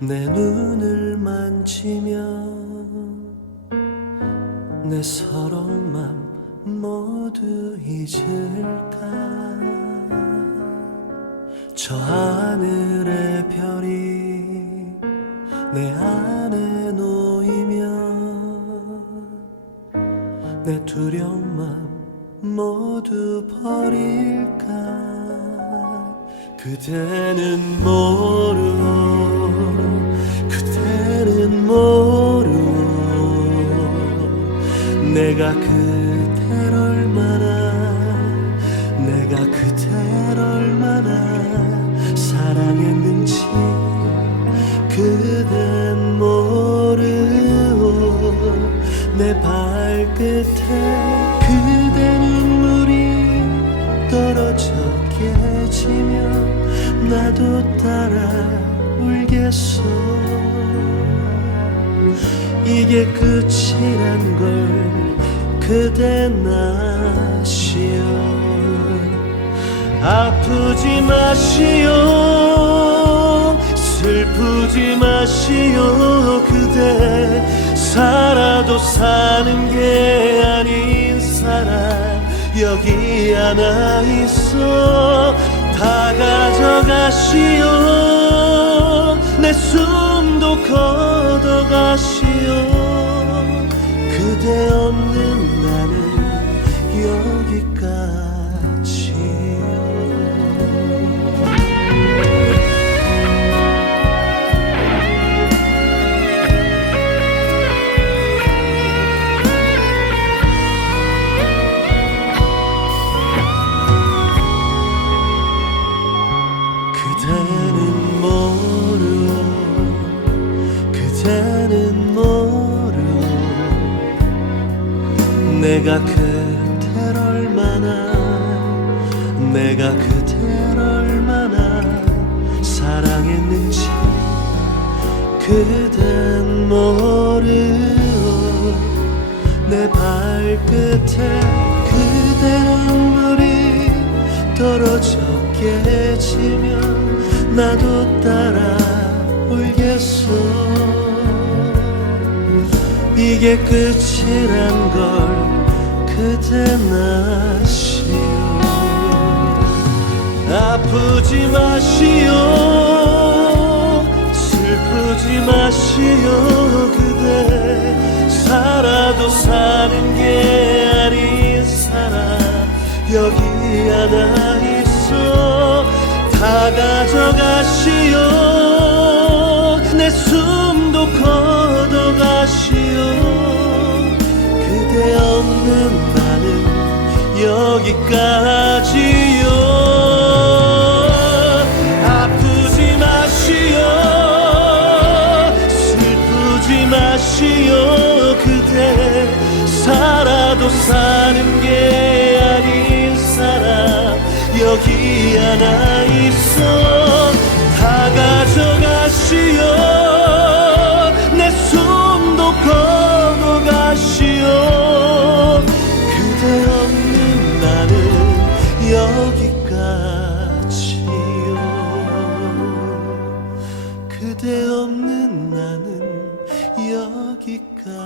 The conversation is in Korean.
내 눈을 만지면 내 서러운 맘 모두 잊을까? 저 하늘의 별이 내 안에 놓이면 내 두려운 맘 모두 버릴까? 그대는 모르오 내가 그댈 얼마나 내가 그댈 얼마나 사랑했는지 그댄 모르오 내 발끝에 그대 눈물이 떨어져 깨지면 나도 따라 울겠어 이게 끝이란 걸 그댄 아시오. 아프지 마시오. 슬프지 마시오. 그대 살아도 사는 게 아닌 사람 여기 하나 있어. 다 가져가시오. 내 숨도 걷 어가시오 내가 그댈 얼마나 내가 그댈 얼마나 사랑했는지 그댄 모르오 내 발끝에 그대 눈물이 떨어져 깨지면 나도 따라 울겠어. 이게 끝이란 걸 그댄 아시오. 아프지 마시오. 슬프지 마시오. 그대 살아도 사는 게 아닌 사람. 여기 하나 있어. 다 가져가시오. 내 숨도 걷어가시오 그대 없는 나는 여기까지요? 아프지 마시오 슬프지 마시오. 그대 살아도 사는 게 아닌 사람 여기 하나 그대 없는 나는 여기까지